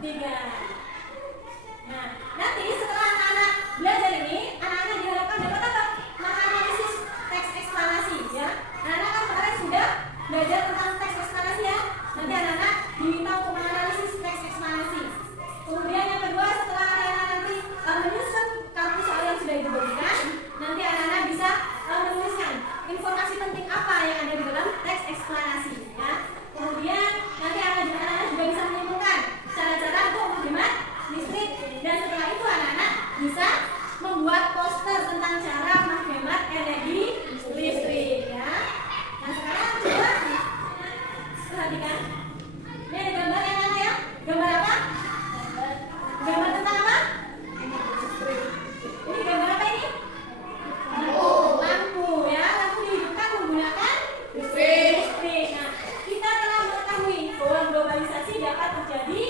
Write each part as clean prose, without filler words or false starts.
3. Nah, nanti setelah anak-anak belajar ini, anak-anak diharapkan dapat apa? Menganalisis teks eksplanasi ya. Anak-anak kan kemarin sudah belajar tentang teks eksplanasi ya. Nanti anak-anak diminta untuk menganalisis teks eksplanasi. Kemudian yang kedua, setelah anak-anak nanti menyusun kartu soal yang sudah dibagikan, nanti anak-anak bisa menuliskan informasi penting apa yang ada di dalam teks eksplanasi ya. Kemudian nanti anak-anak juga bisa menyimpulkan cara-cara untuk menghemat listrik, dan setelah itu anak-anak bisa membuat poster tentang cara menghemat energi listrik ya. Nah sekarang coba perhatikan, ini ada gambar yang mana ya? Gambar apa? Gambar tentang apa? Ini gambar apa ini? Lampu ya, lampu dihidupkan menggunakan listrik. Nah kita telah mengetahui bahwa globalisasi dapat terjadi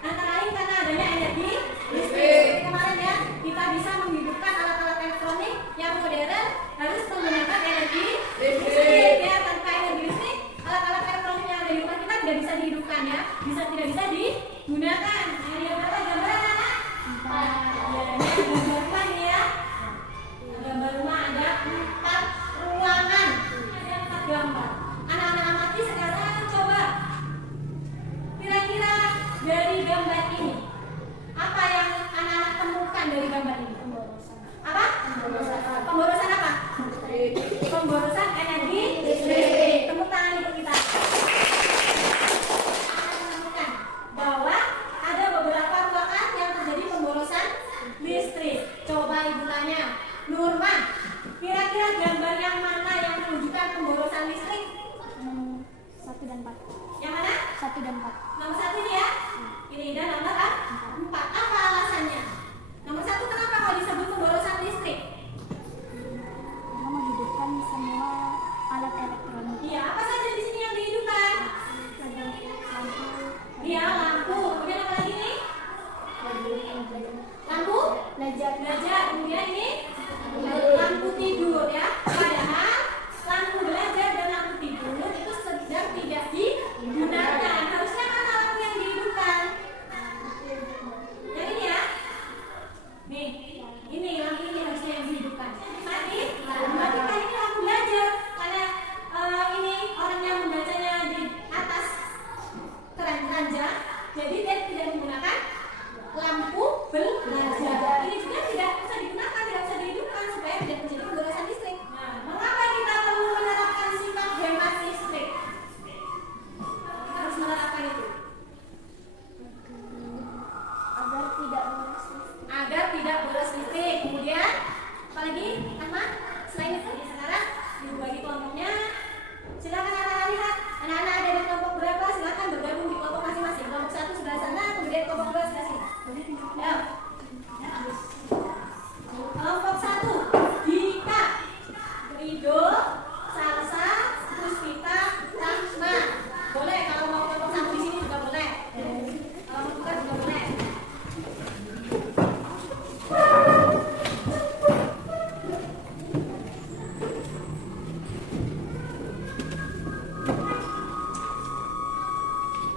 antara lain karena adanya energi listrik. Jadi kemarin ya, kita bisa menghidupkan alat-alat elektronik yang modern harus menggunakan energi listrik ya. Tanpa energi listrik, alat-alat elektronik yang ada di rumah kita tidak bisa dihidupkan ya, tidak bisa digunakan. Nah, ini berapa gambar anak-anak? 4. Ya, ini gambar rumah nih ya. Gambar rumah ada 4 ruangan, ada 4 gambar. Anak-anak amati sekarang coba. Kira-kira dari gambar ini, apa yang anak-anak temukan dari gambar ini? Apa? Pemborosan apa? Pemborosan energi listrik. Tepuk tangan untuk kita. Menemukan bahwa ada beberapa ruangan yang terjadi pemborosan listrik. Coba ibu tanya, Nurma, kira-kira gambar yang mana yang menunjukkan pemborosan listrik? 1 dan 4. Yang mana? 1 dan 4. Nomor 1 ini ya. Ini dan nomor 4. Apa alasannya? Nomor 1 kenapa kalau disebut pemborosan listrik? Karena menghidupkan semua alat elektronik. Iya, apa saja di sini yang dihidupkan? Ada lampu. Iya, lampu. Kemudian apa lagi nih? Lampu? Belajar. Kemudian ini lampu tidur ya. Padahal lampu belajar dan lampu tidur itu sedang tidak digunakan. Harusnya mana lampu yang dihidupkan? Yang ini ya. Nih, ini lampu ini harusnya yang dihidupkan. Tadi kita ini lampu belajar karena ini orang yang membacanya di atas keranjang, jadi dia tidak menggunakan lampu belajar. Ini juga tidak bisa digunakan, tidak bisa dihidupkan supaya tidak terjadi pemborosan listrik. Nah, mengapa kita perlu menerapkan sifat hemat listrik? Kita harus menerapkan itu Agar tidak boros listrik. Kemudian apalagi Ahmad? Selain itu ya sekarang ibu bagi kelompoknya. Silakan anak-anak lihat. Anak-anak ada di kelompok berapa? Silakan bergabung di kelompok masing-masing. Kelompok 1 sebelah sana, kemudian kelompok 2 sebelah sini. Ya. Kelompok 1 Dika, Rido, Salsa, Puspita, Rahma. Boleh kalau mau kelompok 1 di sini juga boleh. Kalau mau bukan juga boleh.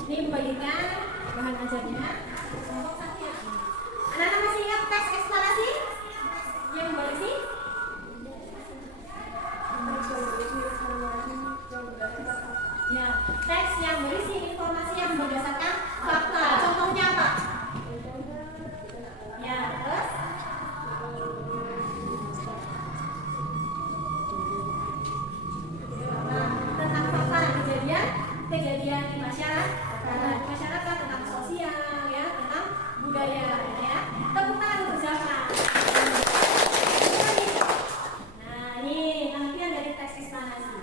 Ini ibu bagikan bahan ajarnya. Kelompok 1 ya. Anak-anak masih ingat teks eksplanasi yang berisi? Ya, teks yang berisi informasi yang berdasarkan fakta. Contohnya apa? Ya, terus? Nah, tentang fakta kejadian di masyarakat, tentang sosial ya, tentang budaya ya. Tepuk tangan untuk siapa? Nah, ini pengertian dari teks eksplanasi.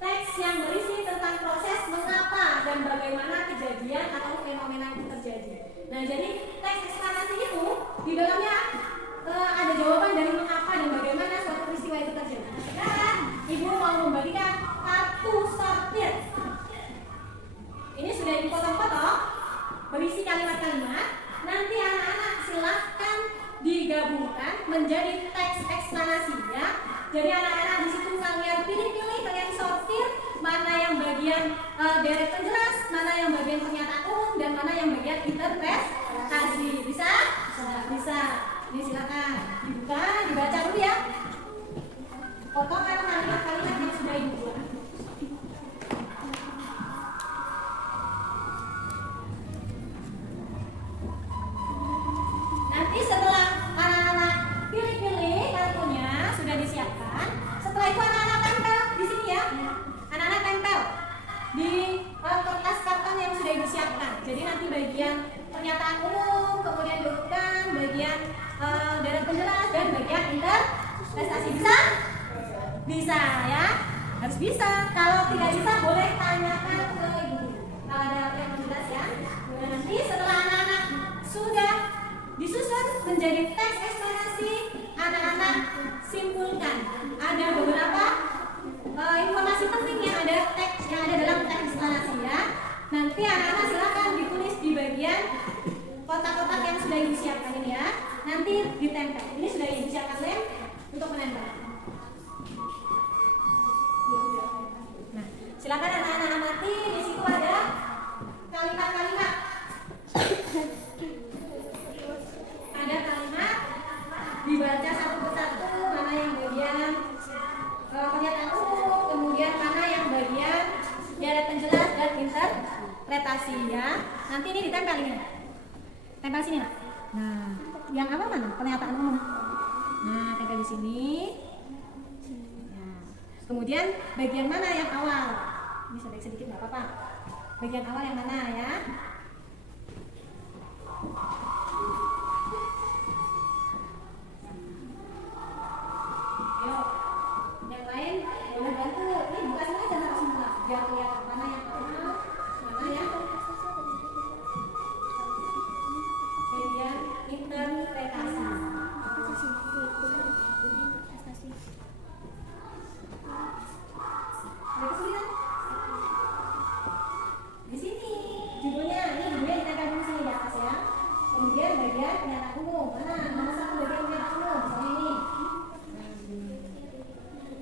Teks yang berisi tentang proses mengapa dan bagaimana kejadian atau fenomena itu terjadi. Nah, jadi teks eksplanasi itu di dalamnya ada jawaban dari mengapa dan bagaimana suatu peristiwa itu terjadi. Nah, sekarang ibu mau membagikan kartu sortir. Ini sudah dipotong-potong, berisi kalimat-kalimat. Nanti anak-anak silahkan digabungkan menjadi teks eksplanasi ya. Jadi anak-anak di situ kalian pilih-pilih, kalian sortir mana yang bagian deret penjelas, mana yang bagian pernyataan umum, dan mana yang bagian interpretasi. di bagian pernyataan umum, kemudian diurutkan bagian deret penjelas dan bagian interpretasi. Bisa? Bisa ya, harus bisa. Kalau tidak bisa boleh tanyakan ke ibu kalau ada yang menjelas ya. Nah, nanti setelah anak-anak sudah disusun menjadi teks eksplanasi, anak-anak simpulkan. Ada beberapa informasi penting yang ada dalam teks eksplanasi ya. Nanti anak-anak silakan ditulis di bagian kotak-kotak yang sudah disiapkan ini ya. Nanti ditempel. Ini sudah disiapkan lem untuk menempel. Nah, silakan anak-anak amati. Di situ ada kalimat-kalimat. Ada kalimat dibaca satu persatu, mana yang bagian pernyataan umum, kemudian mana yang bagian deret penjelas dan interpretasi ya. Nanti ini ditempel ini. Tempel sini nak. Nah, yang apa mana? Pernyataan umum. Nah, tempel di sini. Nah, kemudian bagian mana yang awal? Ini sobek sedikit nggak apa-apa. Bagian awal yang mana ya? Ayo, yang lain boleh bantu. Ini buka semua aja harus semua. Biar kelihatan mana yang awal, mana yang bagian interpretasi. Ada kesulitan? Di sini judulnya ditempel di sini di atas ya. Kemudian bagian pernyataan umum mana satu bagian pernyataan umum misalnya ini.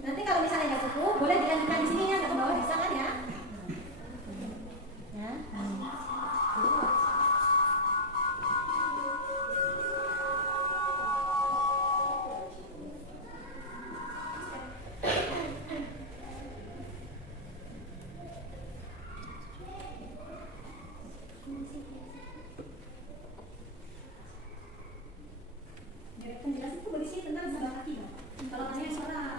Nanti kalau misalnya nggak cukup boleh dilanjutkan di sini ya, ke bawah bisa kan ya? Ya. Penjelasan itu berisi tentang sebelah kaki. Kalau kalian seorang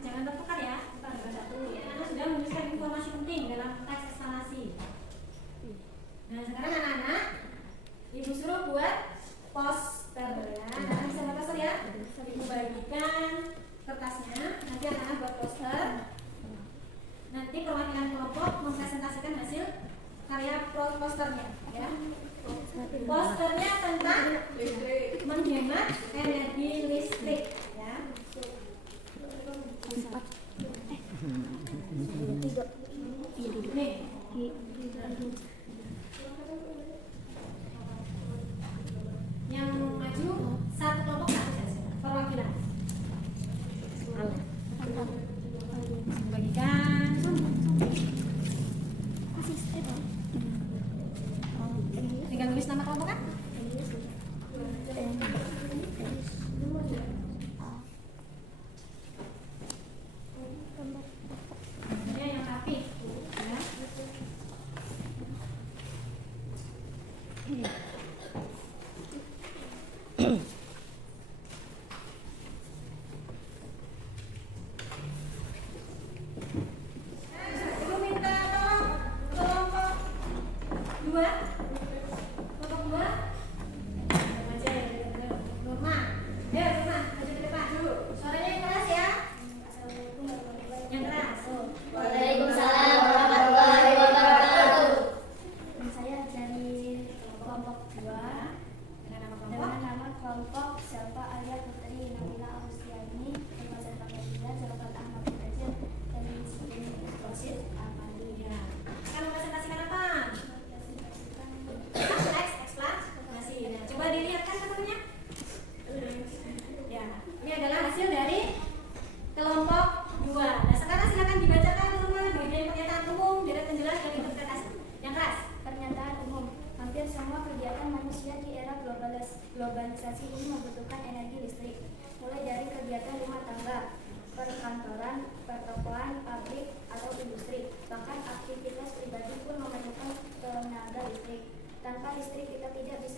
jangan tertukar ya. Kita sudah menuliskan informasi penting dalam teks eksplanasi. Nah, sekarang anak-anak ibu suruh buat poster ya. Nah, bisa buat poster ya. Ibu bagikan kertasnya. Nanti anak-anak buat poster. Nanti perwakilan kelompok mempresentasikan hasil karya posternya ya. Posternya tentang menghemat energi listrik ya. Nih. Yang maju satu kelompok satu saja perwakilan. Bagikan. Tinggal nulis nama kelompok kan? Ini yang rapi ya. Ibu minta tolong kelompok 2. Kelompok 2. Aja ya, Norma. Ya, Norma, maju ke depan dulu. Suaranya yang keras ya. Yang keras. Waalaikumsalam warahmatullahi wabarakatuh. Saya dari kelompok 2 Dengan nama dengan kelompok. nama kelompok Selva Alia Putri Nabila Agustiani, Kebasan Panggilan, Jawaban Ahmad Belajar dari Sini Wasit Amali. Ya. Akan mempresentasikan apa? Teks eksplanasi. Nah, coba dilihatkan temannya. Ya, ini adalah hasil dari kelompok 2. Nah, sekarang silakan dibacakan teman-teman bagian pernyataan umum, deret penjelas dan interpretasi. Yang keras. Pernyataan umum. Hampir semua kegiatan manusia di era globalisasi ini membutuhkan energi listrik, mulai dari kegiatan rumah tangga, perkantoran, pertokoan, pabrik, atau industri. Bahkan aktivitas pribadi pun memerlukan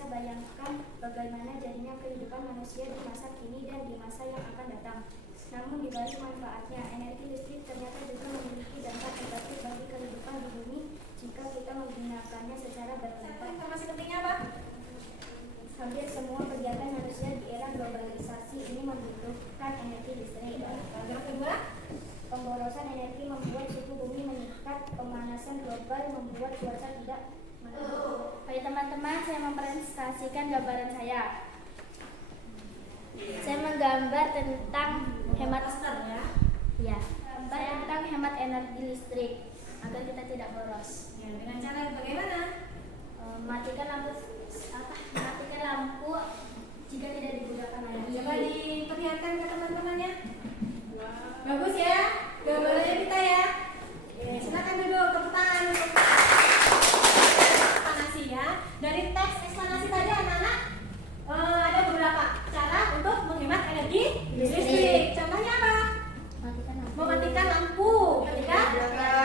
bisa bayangkan bagaimana jadinya kehidupan manusia di masa kini dan di masa yang akan datang. Namun di balik manfaatnya, energi listrik ternyata juga memiliki dampak negatif bagi kehidupan di bumi jika kita menggunakannya secara berkelompok. Informasi pentingnya apa? Hampir semua kegiatan manusia di era globalisasi ini membutuhkan energi listrik. Paragraf kedua. Pemborosan energi membuat suhu bumi meningkat, pemanasan global membuat cuaca tidak menentu. Baik teman-teman, saya mempresentasikan gambaran saya. Saya menggambar tentang hemat ya. saya tentang hemat energi listrik agar kita tidak boros. Ya, dengan cara bagaimana? Matikan lampu jika tidak digunakan lagi. Coba diperlihatkan ke teman-temannya. Bagus ya, gambarnya kita ya. Oke, silakan duduk tepuk tangan untuk eksplanasi ya. Dari teks eksplanasi tadi anak-anak ada beberapa cara untuk menghemat energi listrik. Contohnya apa? Mematikan lampu ketika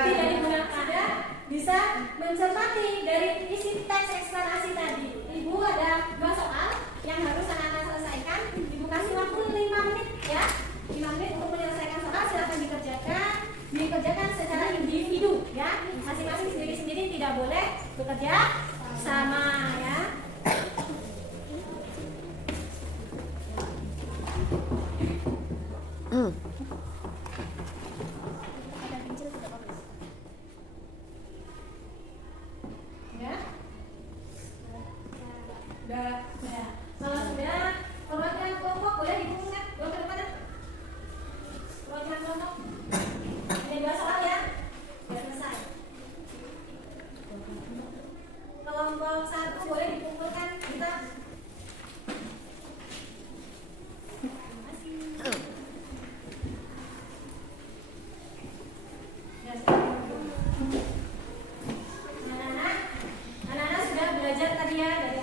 tidak digunakan. Anda bisa mencermati dari isi teks eksplanasi tadi. Ibu ada 2 soal yang harus anak-anak selesaikan. Ibu kasih waktu 5 menit ya. 5 menit untuk menyelesaikan soal. Silakan dikerjakan secara individu ya. Masing-masing sendiri-sendiri, tidak boleh bekerja sama ya. Ya. Sudah. Kalau sudah, perwakilan kelompok boleh dikumpulkan. Dua ke depan. Perwakilan kelompok. Ini 2 soal ya. Sudah selesai. Kelompok 1 boleh dikumpulkan. Kita. Anak-anak sudah belajar tadi ya dari